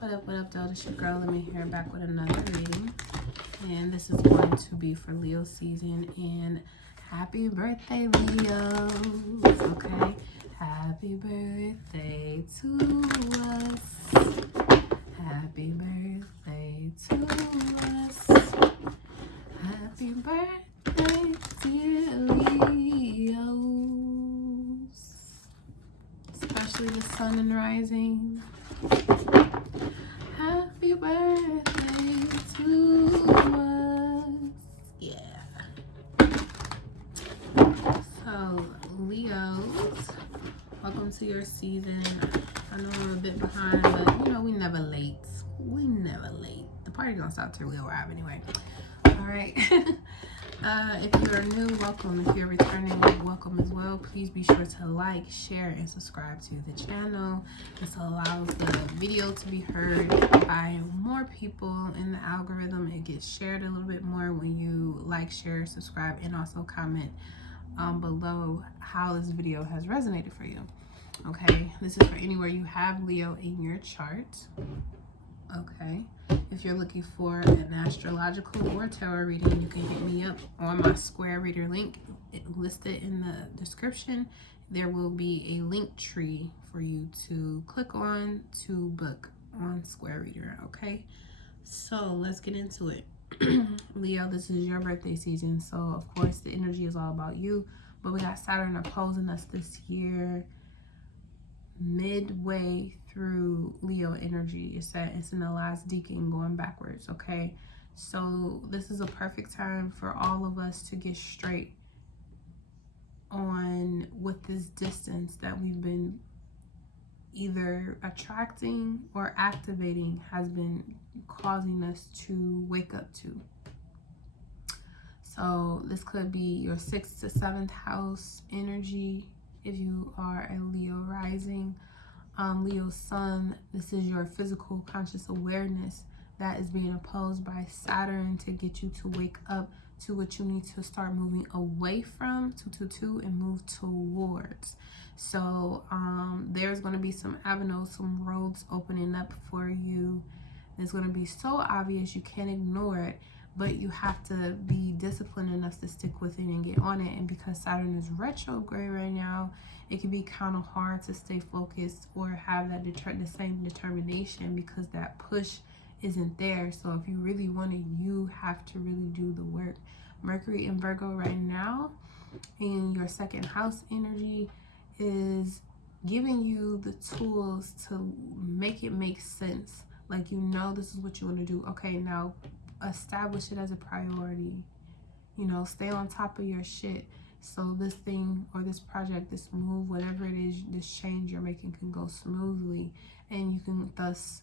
What up, though? This your girl, Let Me Hear, back with another reading. And this is going to be for Leo season. And happy birthday, Leos. Okay? Happy birthday to us. Happy birthday to us. Happy birthday, dear Leos. Especially the sun and rising. Happy birthday to us. Yeah. So, Leos, welcome to your season. I know we're a bit behind, but you know, we never late. We never late. The party don't stop till we arrive anyway. Alright. If you are new, welcome. If you're returning, welcome as well. Please be sure to like, share, and subscribe to the channel. This allows the video to be heard by more people in the algorithm. It gets shared a little bit more when you like, share, subscribe, and also comment below how this video has resonated for you. Okay, this is for anywhere you have Leo in your chart. Okay, if you're looking for an astrological or tarot reading, you can hit me up on my square reader link listed in the description. There will be a link tree for you to click on to book on Square Reader. Okay, so let's get into it. Leo, this is your birthday season, so of course the energy is all about you, but we got Saturn opposing us this year. Midway through Leo energy, it's in the last decan going backwards. Okay, so this is a perfect time for all of us to get straight on with this distance that we've been either attracting or activating has been causing us to wake up to. So this could be your 6th to 7th house energy. If you are a Leo rising, Leo sun, this is your physical conscious awareness that is being opposed by Saturn to get you to wake up to what you need to start moving away from, and move towards. So there's going to be some avenues, some roads opening up for you. It's going to be so obvious you can't ignore it, but you have to be disciplined enough to stick with it and get on it. And because Saturn is retrograde right now, it can be kind of hard to stay focused or have that the same determination because that push isn't there. So if you really want it, you have to really do the work. Mercury in Virgo right now in your 2nd house energy is giving you the tools to make it make sense. Like, you know, this is what you want to do. Okay, now establish it as a priority. You know, stay on top of your shit so this thing or this project, this move, whatever it is, this change you're making can go smoothly, and you can thus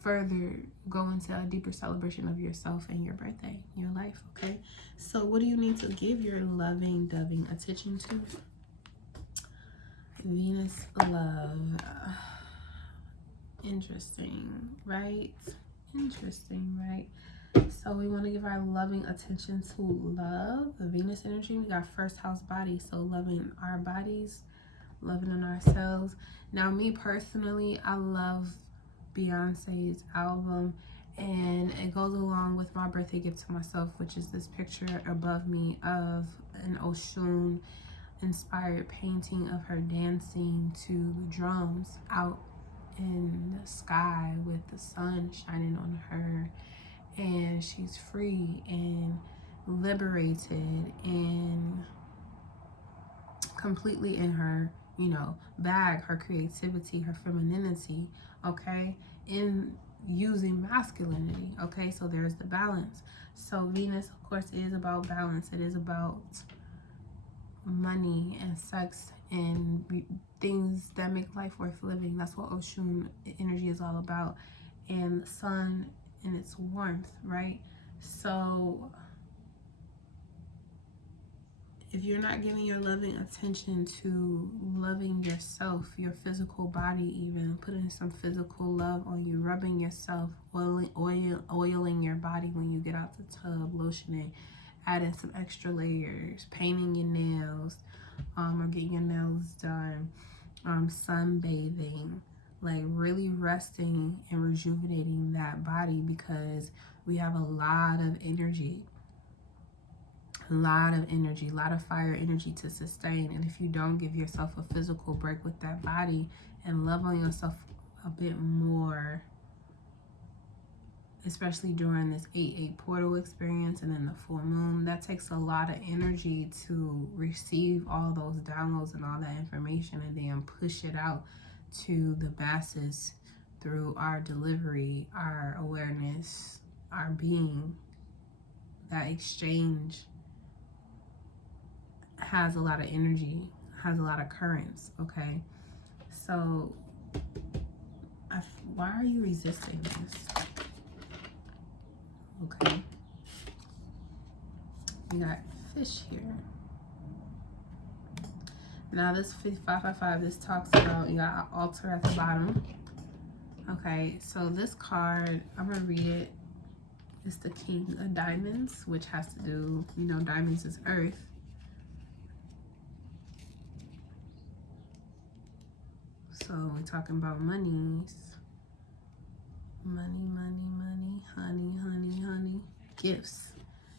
further go into a deeper celebration of yourself and your birthday, your life. Okay, so what do you need to give your loving, doving attention to? Venus love. Interesting, right? Interesting, right? So we want to give our loving attention to love, the Venus energy. We got 1st house body, so loving our bodies, loving on ourselves. Now, me personally, I love Beyonce's album, and it goes along with my birthday gift to myself, which is this picture above me of an Oshun inspired painting of her dancing to the drums out in the sky with the sun shining on her, and she's free and liberated and completely in her, you know, bag, her creativity, her femininity, okay, in using masculinity. Okay, so there's the balance. So Venus, of course, is about balance. It is about money and sex and things that make life worth living. That's what Oshun energy is all about, and the sun and its warmth, right? So if you're not giving your loving attention to loving yourself, your physical body, even putting some physical love on you, rubbing yourself, oiling your body when you get out the tub, lotioning, adding some extra layers, painting your nails, or getting your nails done, sunbathing, like really resting and rejuvenating that body, because we have a lot of energy, a lot of fire energy to sustain. And if you don't give yourself a physical break with that body and love on yourself a bit more, especially during this 8/8 portal experience and then the full moon, that takes a lot of energy to receive all those downloads and all that information and then push it out to the masses through our delivery, our awareness, our being. That exchange has a lot of energy, has a lot of currents, okay? So, why are you resisting this? Okay. We got fish here. Now this 555, this talks about, you got an altar at the bottom. Okay, so this card, I'm gonna read it. It's the King of Diamonds, which has to do, you know, diamonds is earth. So we're talking about monies. Money, money, money, honey, honey, honey. Gifts.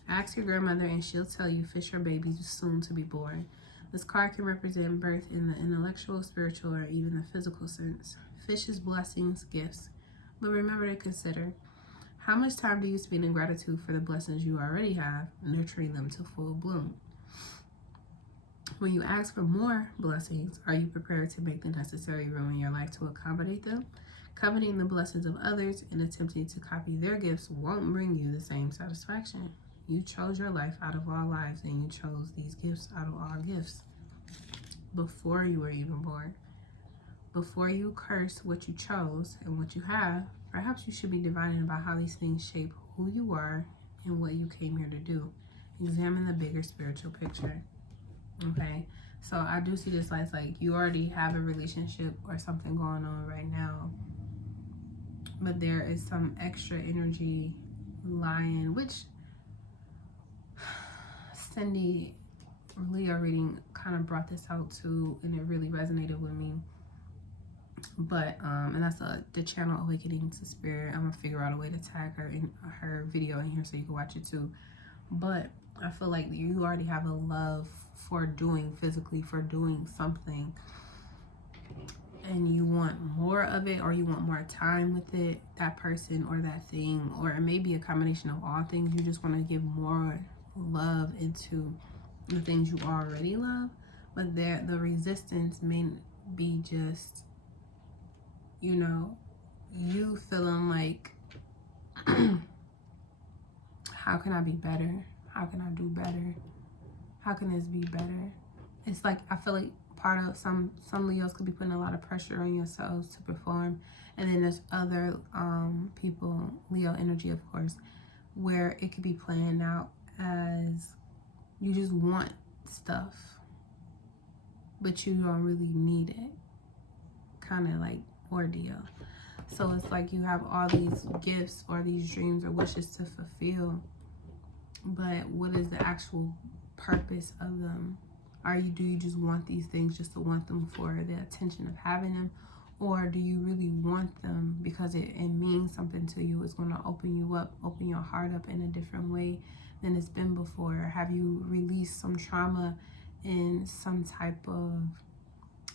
Ask your grandmother and she'll tell you fish are babies soon to be born. This card can represent birth in the intellectual, spiritual, or even the physical sense. Fish is blessings, gifts. But remember to consider, how much time do you spend in gratitude for the blessings you already have, nurturing them to full bloom? When you ask for more blessings, are you prepared to make the necessary room in your life to accommodate them? Coveting the blessings of others and attempting to copy their gifts won't bring you the same satisfaction. You chose your life out of all lives, and you chose these gifts out of all gifts before you were even born. Before you curse what you chose and what you have, perhaps you should be divining about how these things shape who you are and what you came here to do. Examine the bigger spiritual picture. Okay, so I do see this as like you already have a relationship or something going on right now, but there is some extra energy lying, which Cindy Leo reading kind of brought this out too, and it really resonated with me. But and that's the channel Awakening to Spirit. I'm gonna figure out a way to tag her in her video in here so you can watch it too. But I feel like you already have a love for doing physically, for doing something, and you want more of it, or you want more time with it, that person or that thing, or it may be a combination of all things. You just want to give more love into the things you already love, but the resistance may be just, you know, you feeling like, how can I be better? How can I do better? How can this be better? It's like, I feel like part of some Leos could be putting a lot of pressure on yourselves to perform. And then there's other people, Leo energy, of course, where it could be playing out as you just want stuff, but you don't really need it. Kind of like ordeal. So it's like you have all these gifts or these dreams or wishes to fulfill, but what is the actual purpose of them? Do you just want these things just to want them for the attention of having them? Or do you really want them because it means something to you? It's going to open you up, open your heart up in a different way than it's been before? Have you released some trauma in some type of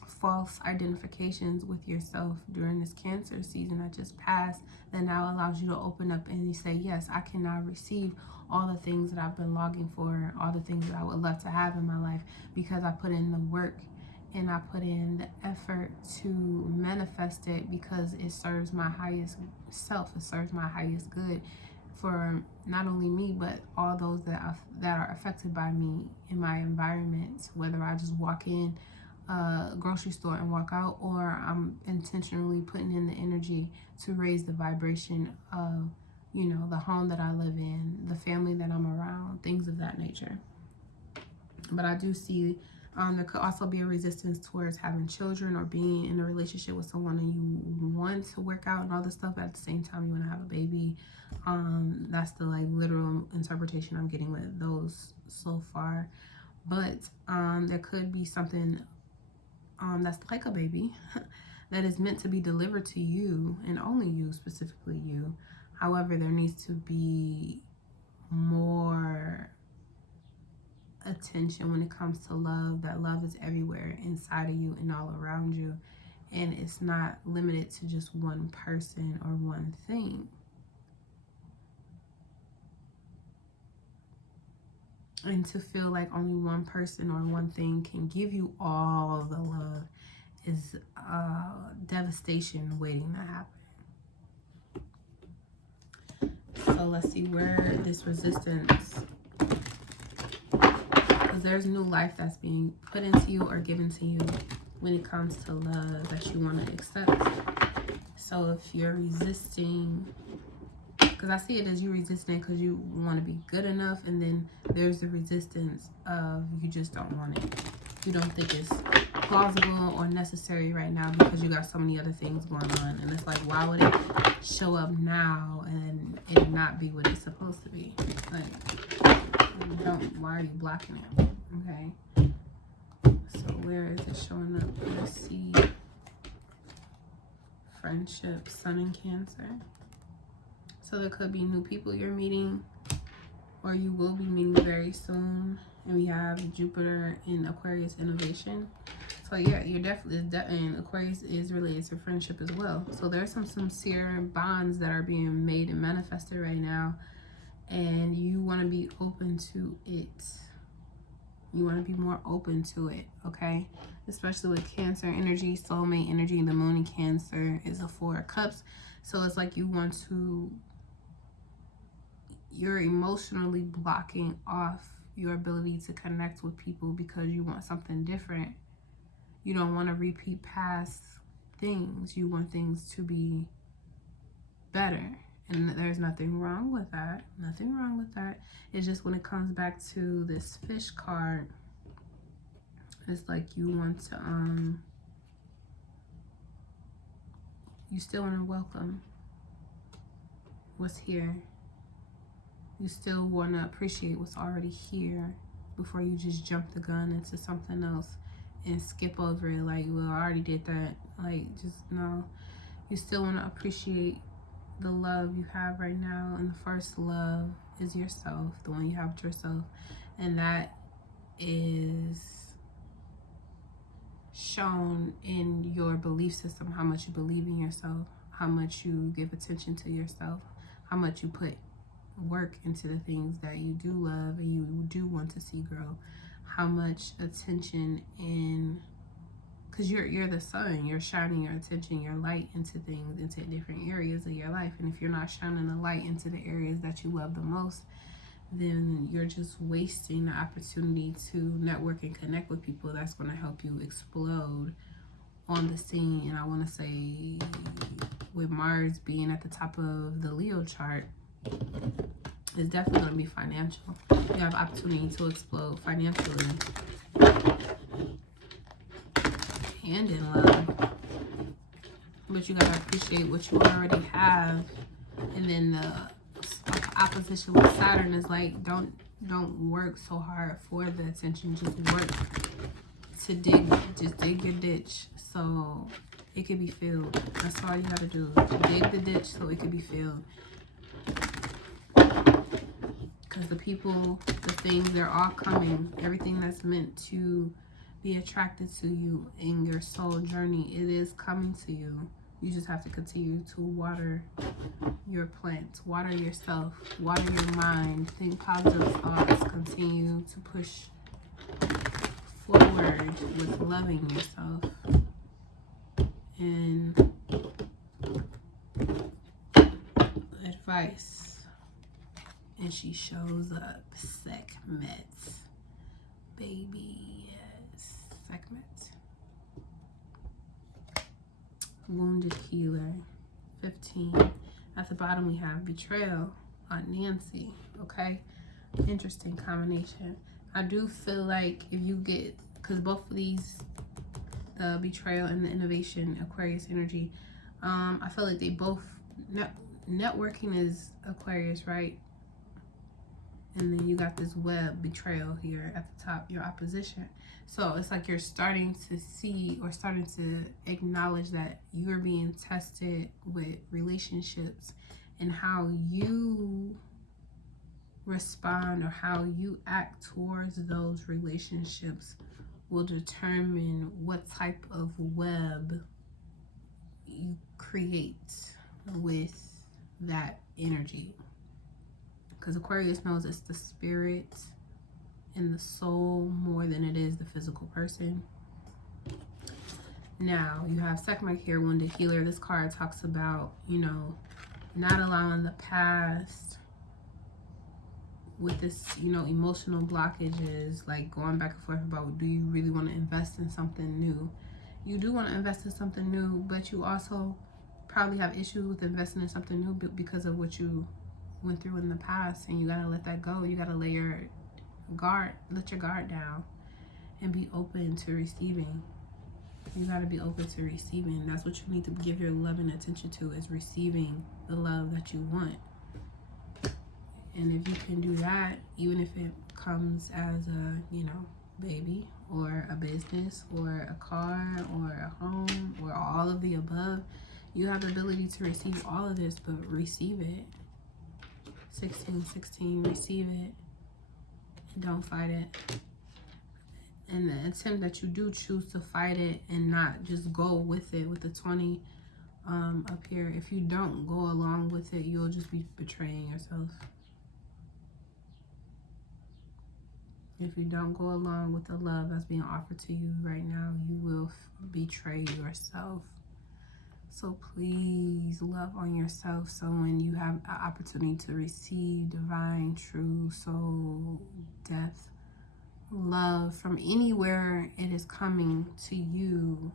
false identifications with yourself during this Cancer season that just passed, that now allows you to open up and you say, yes, I can now receive all the things that I've been longing for, all the things that I would love to have in my life, because I put in the work and I put in the effort to manifest it, because it serves my highest self, it serves my highest good for not only me, but all those that are affected by me in my environment, whether I just walk in a grocery store and walk out, or I'm intentionally putting in the energy to raise the vibration of, you know, the home that I live in, the family that I'm around, things of that nature. But I do see there could also be a resistance towards having children or being in a relationship with someone and you want to work out and all this stuff, but at the same time you want to have a baby. That's the like literal interpretation I'm getting with those so far. But there could be something that's like a baby that is meant to be delivered to you, and only you, specifically you. However, there needs to be more attention when it comes to love. That love is everywhere inside of you and all around you, and it's not limited to just one person or one thing. And to feel like only one person or one thing can give you all the love is devastation waiting to happen. So let's see where this resistance, because there's new life that's being put into you or given to you when it comes to love that you want to accept. So if you're resisting, because I see it as you resisting because you want to be good enough, and then there's the resistance of you just don't want it. You don't think it's plausible or necessary right now because you got so many other things going on. And it's like, why would it show up now and it not be what it's supposed to be? Like, why are you blocking it? Okay. So where is it showing up? Let's see. Friendship, Sun and Cancer. So there could be new people you're meeting, or you will be meeting very soon. And we have Jupiter in Aquarius innovation. So yeah, you're definitely, and Aquarius is related to friendship as well. So there's some sincere bonds that are being made and manifested right now. And you want to be open to it. You want to be more open to it, okay? Especially with Cancer energy, soulmate energy. The moon in Cancer is a 4 of Cups. So it's like you want to, you're emotionally blocking off your ability to connect with people because you want something different. You don't want to repeat past things. You want things to be better. And there's nothing wrong with that. Nothing wrong with that. It's just when it comes back to this fish card, it's like you want to, you still want to welcome what's here. You still want to appreciate what's already here before you just jump the gun into something else and skip over it. Like, well, I already did that. Like, just no. You still want to appreciate the love you have right now. And the first love is yourself, the one you have with yourself. And that is shown in your belief system, how much you believe in yourself, how much you give attention to yourself, how much you put work into the things that you do love and you do want to see grow, how much attention in, because you're the sun, you're shining your attention, your light into things, into different areas of your life. And if you're not shining the light into the areas that you love the most, then you're just wasting the opportunity to network and connect with people that's going to help you explode on the scene. And I want to say, with Mars being at the top of the Leo chart, it's definitely going to be financial. You have opportunity to explode financially and in love. But you got to appreciate what you already have. And then the opposition with Saturn is like, don't work so hard for the attention. Just work to dig your ditch so it can be filled. That's all you got to do. Dig the ditch so it can be filled. Because the people, the things, they're all coming. Everything that's meant to be attracted to you in your soul journey, it is coming to you. You just have to continue to water your plants, water yourself, water your mind, think positive thoughts, continue to push forward with loving yourself. And advice. And she shows up, Sekhmet, baby, yes, Sekhmet. Wounded healer, 15. At the bottom we have betrayal on Nancy, okay? Interesting combination. I do feel like if you get, because both of these, the betrayal and the innovation, Aquarius energy, I feel like they both, networking is Aquarius, right? And then you got this web, betrayal here at the top, your opposition. So it's like you're starting to see or starting to acknowledge that you're being tested with relationships, and how you respond or how you act towards those relationships will determine what type of web you create with that energy. Because Aquarius knows it's the spirit and the soul more than it is the physical person. Now, you have Sekhmet here, Wounded Healer. This card talks about, you know, not allowing the past with this, you know, emotional blockages, like going back and forth about, do you really want to invest in something new? You do want to invest in something new, but you also probably have issues with investing in something new because of what you went through in the past, and you got to let that go. You got to let your guard down and be open to receiving. You got to be open to receiving. That's what you need to give your love and attention to, is receiving the love that you want. And if you can do that, even if it comes as a, you know, baby or a business or a car or a home or all of the above, you have the ability to receive all of this, but receive it. 1616, receive it. And don't fight it. And the attempt that you do choose to fight it and not just go with it, with the 20 up here, if you don't go along with it, you'll just be betraying yourself. If you don't go along with the love that's being offered to you right now, you will betray yourself. So please love on yourself, so when you have an opportunity to receive divine, true soul, depth, love from anywhere it is coming to you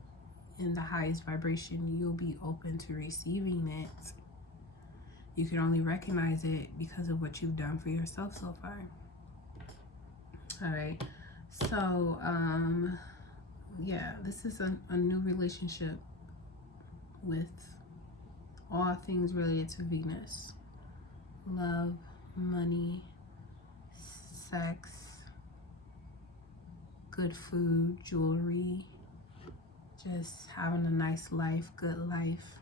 in the highest vibration, you'll be open to receiving it. You can only recognize it because of what you've done for yourself so far. All right, so yeah, this is a new relationship with all things related to Venus. Love, money, sex, good food, jewelry, just having a nice life, good life.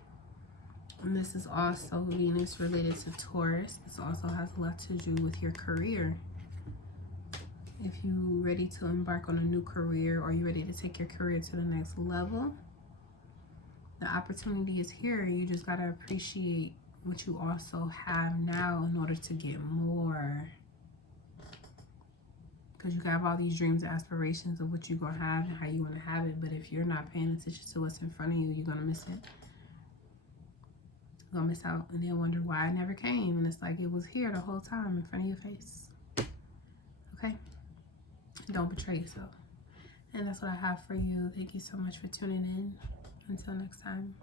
And this is also Venus related to Taurus. This also has a lot to do with your career. If you're ready to embark on a new career, or you're ready to take your career to the next level, the opportunity is here. You just got to appreciate what you also have now in order to get more. Because you have all these dreams and aspirations of what you're going to have and how you want to have it. But if you're not paying attention to what's in front of you, you're going to miss it. You're going to miss out and then wonder why I never came. And it's like it was here the whole time in front of your face. Okay? Don't betray yourself. And that's what I have for you. Thank you so much for tuning in. Until next time.